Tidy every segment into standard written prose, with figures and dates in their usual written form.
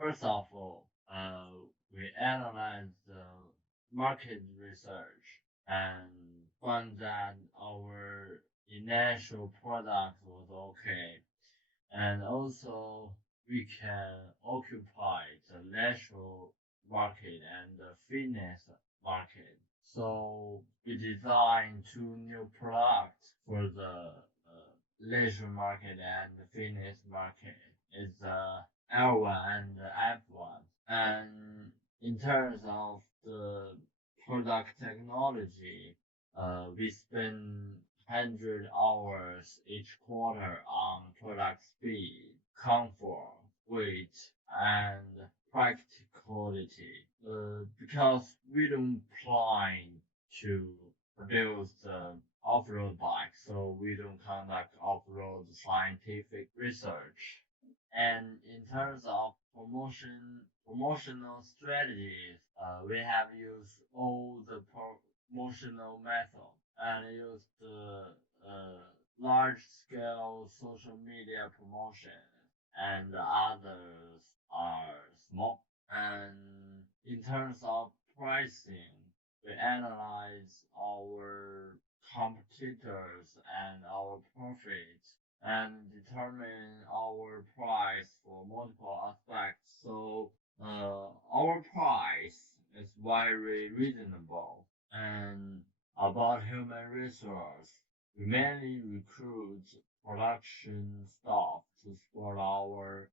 First of all, we analyzed the market research and found that our initial product was okay. And also, we can occupy the leisure market and the fitness market. So we designed two new products for the leisure market and the fitness market. It's the L1 and the F1. And in terms of the product technology, we spend 100 hours each quarter on product speed, comfort, weight, and practicality. Because we don't plan to produce the off-road bike, so we don't conduct off-road scientific research. And in terms of promotional strategies, we have used all the promotional methods and used large scale social media promotion, and the others are small. And in terms of pricing, we analyze our competitors and our profits and determine our price for multiple aspects. So our price is very reasonable. And about human resource, we mainly recruit production staff to support our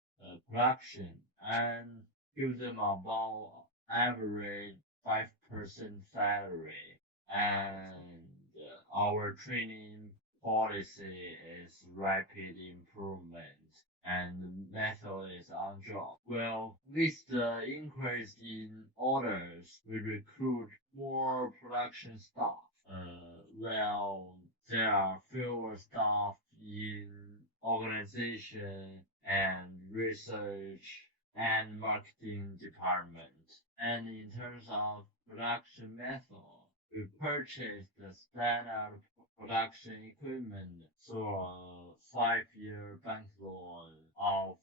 production and give them about average 5% salary. And our training policy is rapid improvement and the method is on job. Well, with the increase in orders, we recruit more production staff. Well, there are fewer staff in organization and research and marketing department. And in terms of production method, we purchased the standard production equipment through a 5-year bank loan of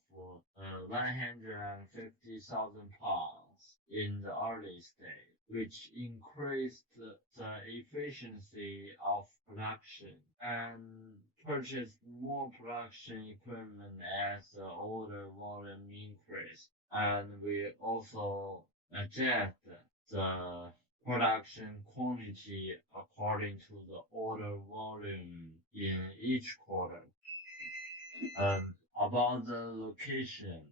150,000 pounds in the early stage, which increased the efficiency of production and purchased more production equipment as the order volume increased. And we also adjust the production quantity according to the order volume in each quarter. About the location,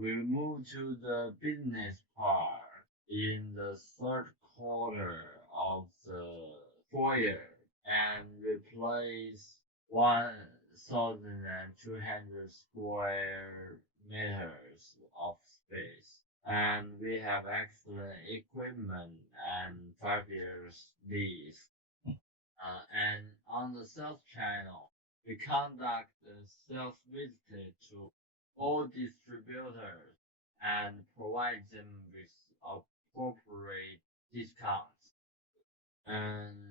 we moved to the business park in the third quarter of the 4 year and replaced 1,200 square meters of space. And we have excellent equipment and 5 years lease. And on the sales channel, we conduct sales visits to all distributors and provide them with appropriate discounts. And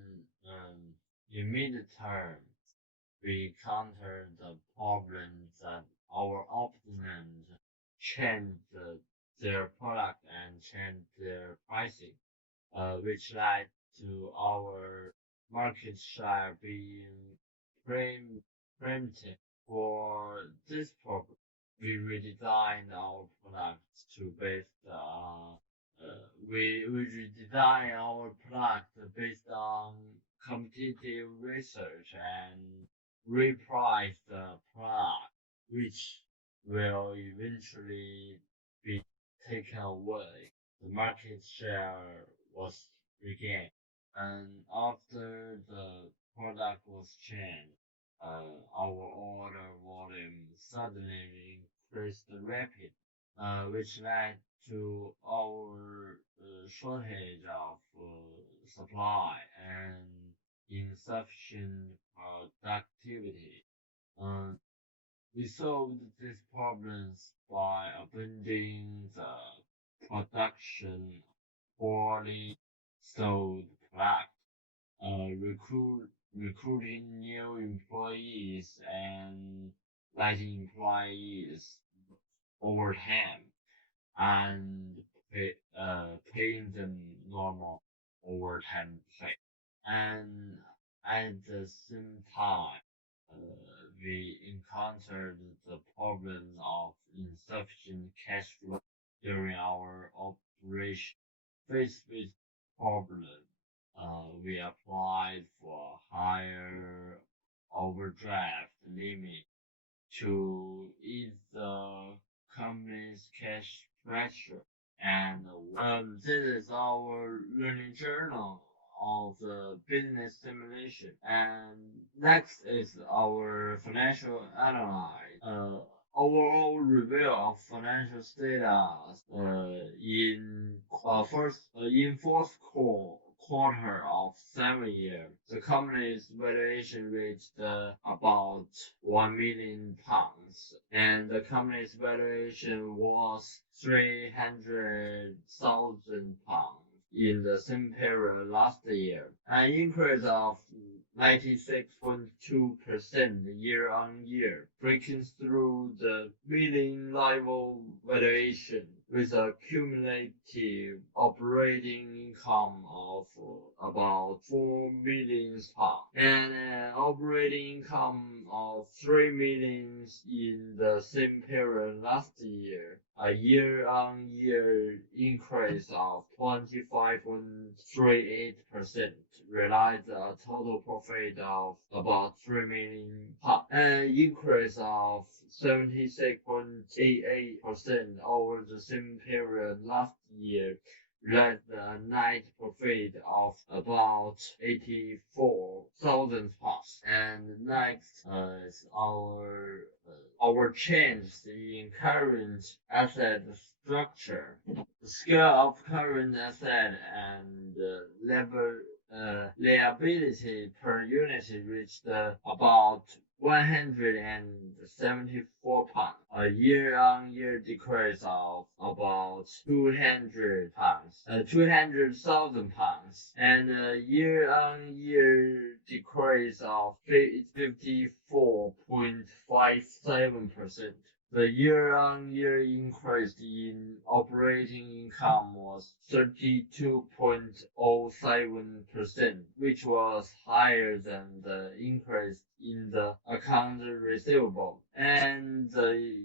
in mid-term, we counter the problem that our opponents changed their product and changed their pricing, which led to our market share being preempted. For this purpose, we redesigned our products to based we redesign our product based on competitive research and reprice the product, which will eventually be taken away. The market share was regained. And after the product was changed, our order volume suddenly increased rapid, which led to our shortage of supply and insufficient productivity. Uh, we solved these problems by abandoning the production poorly sold product, recruiting new employees and letting employees overtime. and paying them normal overtime pay. And at the same time, we encountered the problem of insufficient cash flow during our operation. Faced with problem, we applied for higher overdraft limit to ease the company's cash pressure. And this is our learning journal of the business simulation. And next is our financial analyze. Overall review of financial status in fourth quarter of 7 years, the company's valuation reached about £1 million, and the company's valuation was £300,000 in the same period last year, an increase of 96.2% year on year, breaking through the million level valuation with a cumulative operating income of about £4 million and an operating income of £3 million in the same period last year, a year-on-year increase of 25.38%, realized a total profit of about £3 million, an increase of 76.88% over the same period last year, realized a net profit of about £84,000. And next is our change in current asset structure. The scale of current asset and liability per unit reached about 174 pounds, a year-on-year decrease of about 200,000 pounds, and a year-on-year decrease of 54.57%. The year-on-year increase in operating income was 32.07%, which was higher than the increase in the accounts receivable, and the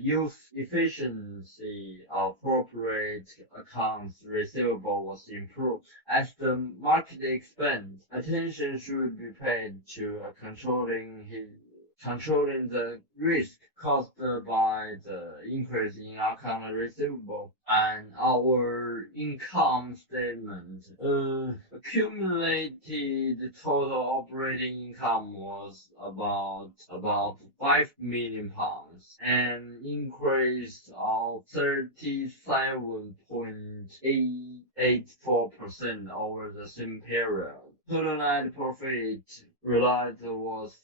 use efficiency of corporate accounts receivable was improved. As the market expands, attention should be paid to controlling the risk caused by the increase in account receivable. And our income statement accumulated total operating income was about £5 million, an increase of 37.84% over the same period. Total net profit realized was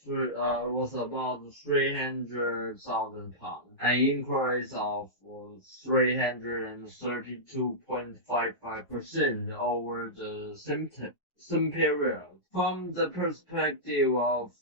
about £300,000, an increase of 332.55% over the same period. From the perspective of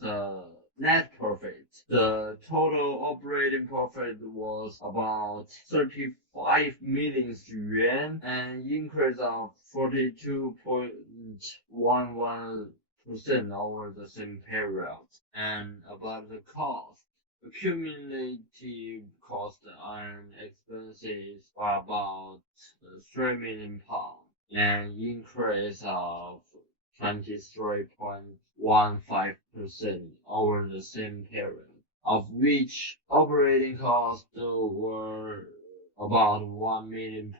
the net profit, the total operating profit was about 35 million yuan, an increase of 42.11% over the same period. And about the cost, accumulative cost and expenses were about £3 million, an increase of 23.15% over the same period, of which operating costs were about £1 million,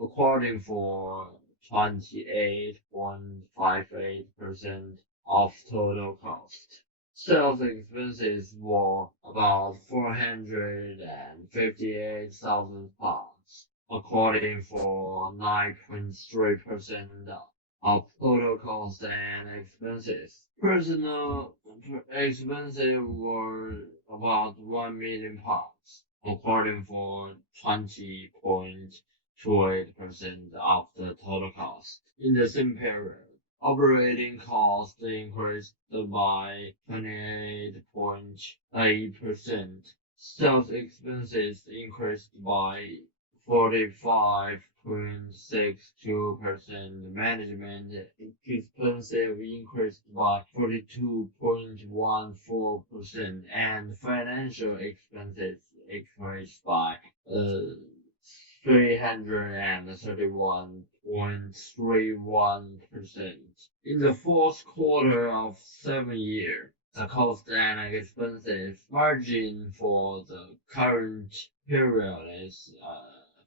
accounting for 28.58% of total cost. Sales expenses were about £458,000, accounting for 9.3% of total costs and expenses. Personnel expenses were about £1 million, accounting for 20.28% of the total cost. In the same period, operating costs increased by 28.8%, Sales expenses increased by 45.62%. Management expenses increased by 42.14%, and financial expenses increased by 331.31%. In the fourth quarter of 7 year, the cost and expenses margin for the current period is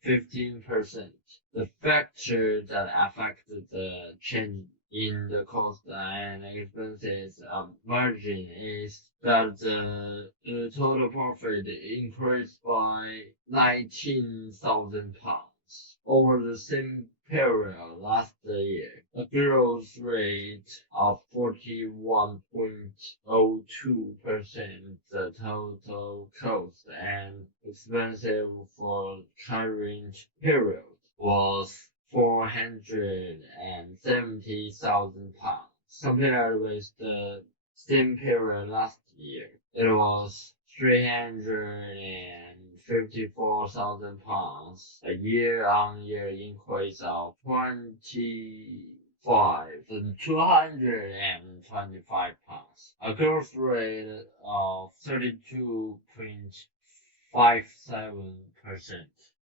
15%. The factor that affected the change in the cost and expenses margin is that the total profit increased by 19,000 pounds over the same period last year, a growth rate of 41.02%. The total cost and expenses for current period was 470,000 pounds. Compared with the same period last year, it was 354,000 pounds, a year-on-year increase of 25,225 pounds, a growth rate of 32.57%.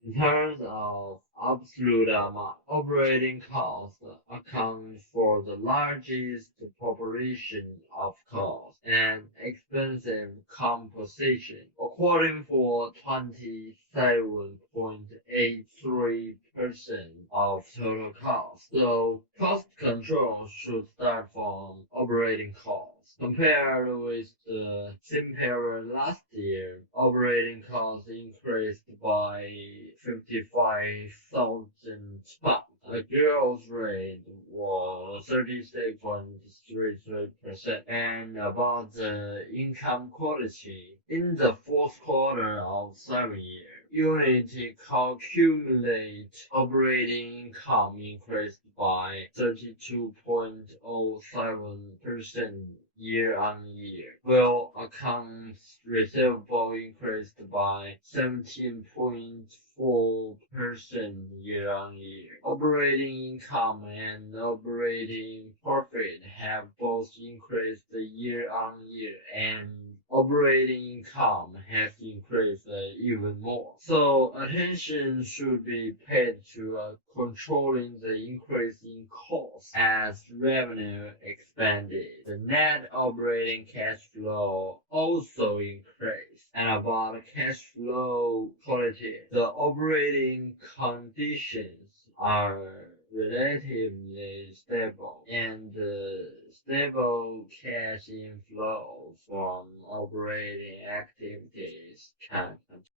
In terms of absolute amount, operating costs account for the largest proportion of cost and expensive composition, accounting for 27.83% of total cost. So cost control should start from operating costs. Compared with the same period last year, operating costs increased by 55,000 pounds. The growth rate was 36.33%. And about the income quality, in the fourth quarter of 7 year, Unity calculate operating income increased by 32.07% year-on-year, while accounts receivable increased by 17.4% year-on-year. Operating income and operating profit have both increased year-on-year, and operating income has increased even more. So attention should be paid to controlling the increase in costs as revenue expanded. The net operating cash flow also increased. And about cash flow quality, the operating conditions are relatively stable, and stable cash inflow from operating activities can continue.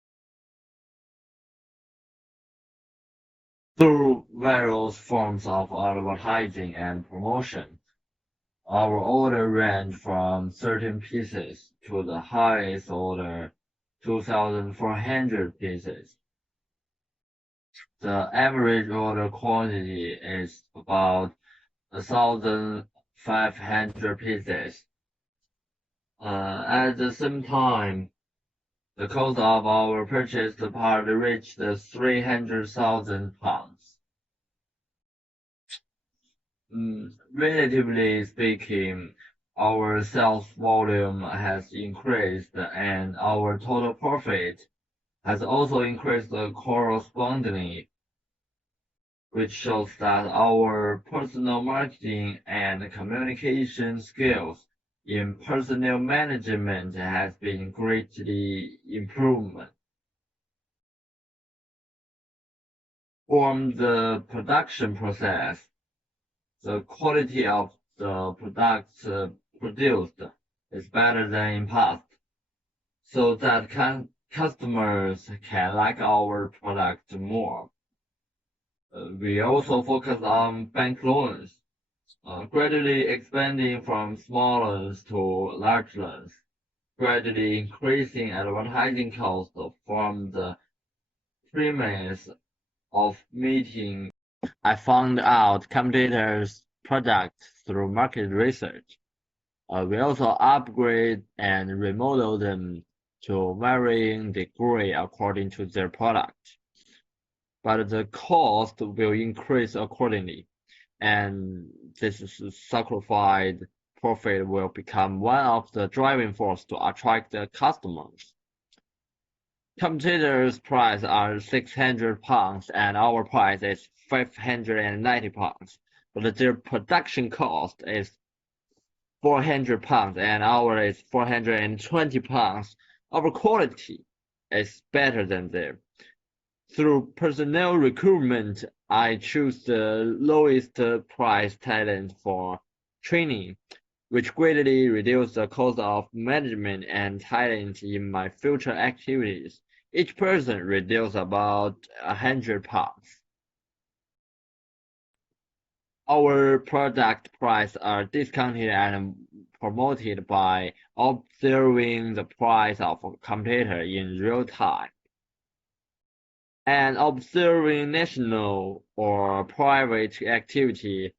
Through various forms of advertising and promotion, our order range from 13 pieces to the highest order, 2,400 pieces. The average order quantity is about 1,500 pieces. At the same time, the cost of our purchased part reached 300,000 pounds. Relatively speaking, our sales volume has increased and our total profit has also increased correspondingly, which shows that our personal marketing and communication skills in personnel management has been greatly improved. From the production process, the quality of the products produced is better than in past, so that customers can like our product more. We also focus on bank loans, gradually expanding from small loans to large loans, gradually increasing advertising costs from the premise of meeting. I found out competitors' products through market research. We also upgrade and remodel them to varying degree according to their product, but the cost will increase accordingly, and this sacrificed profit will become one of the driving force to attract the customers. Competitors' price are £600 and our price is £590, but their production cost is £400 and ours is £420. Our quality is better than theirs. Through personnel recruitment, I choose the lowest price talent for training, which greatly reduces the cost of management and talent in my future activities. Each person reduces about £100. Our product prices are discounted and promoted by observing the price of a competitor in real time and observing national or private activity.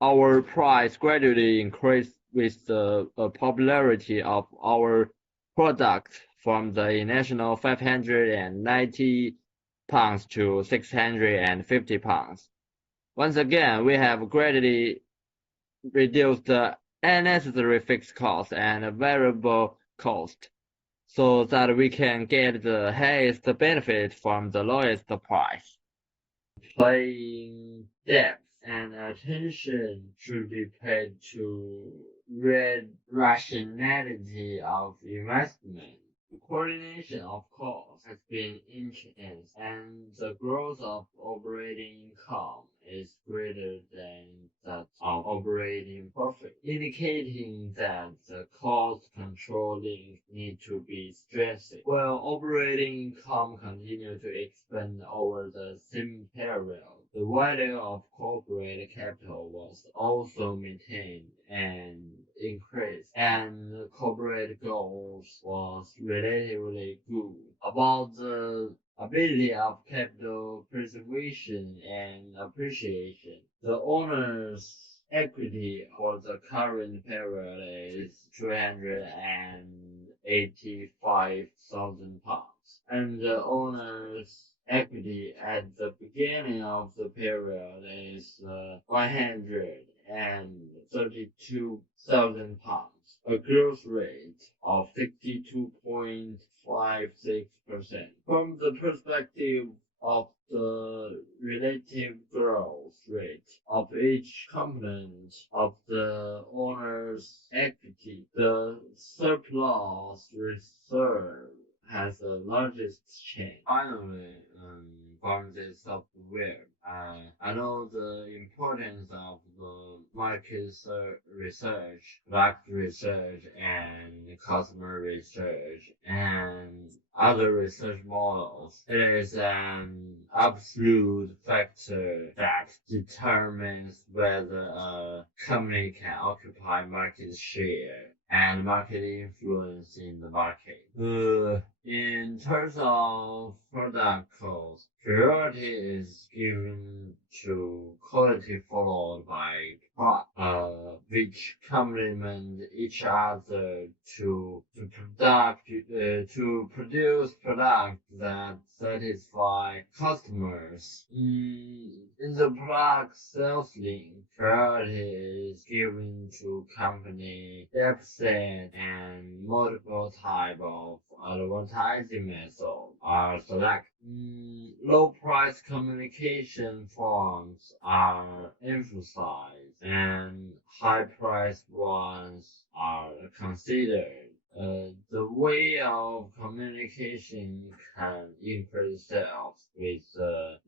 Our price gradually increased with the popularity of our product from the initial £590 to £650. Once again, we have greatly reduced the unnecessary fixed cost and variable cost so that we can get the highest benefit from the lowest price. Playing depth and attention should be paid to rationality of investment. The coordination of costs has been intense, and the growth of operating income is greater than that of operating profit, indicating that the cost controlling need to be stressed. While operating income continued to expand over the same period, the value of corporate capital was also maintained and increased, and corporate growth was relatively good. About the ability of capital preservation and appreciation, the owner's equity for the current period is £385,000, and the owner's equity at the beginning of the period is £132,000, a growth rate of 62.56%. From the perspective of the relative growth rate of each component of the owner's equity, the surplus reserve has the largest change. Finally, from the software, I know the importance of the market research, product research, and customer research, and other research models. It is an absolute factor that determines whether a company can occupy market share and market influence in the market. In terms of product cost, priority is given to quality followed by price, which complement each other to produce products that satisfy customers. In the product sales link, priority is given to company website and multiple type of advertising methods are selected. Low price communication forms are emphasized and high price ones are considered. The way of communication can increase sales with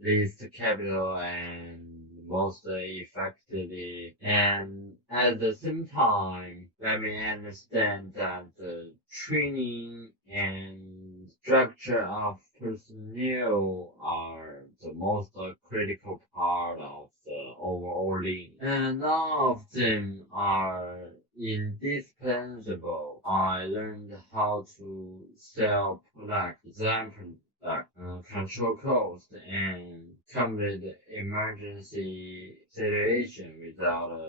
least capital and most effectively. And at the same time, let me understand that the training and structure of personnel are the most critical part of the overall link. And none of them are indispensable. I learned how to sell product, design product, control cost, and complete emergency situation without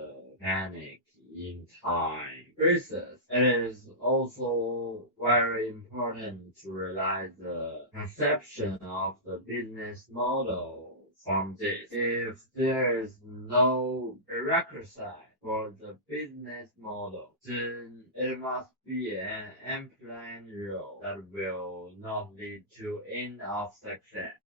panic. in time process. It is also very important to realize the conception of the business model from this. If there is no prerequisite for the business model, then it must be an unplanned role that will not lead to end of success.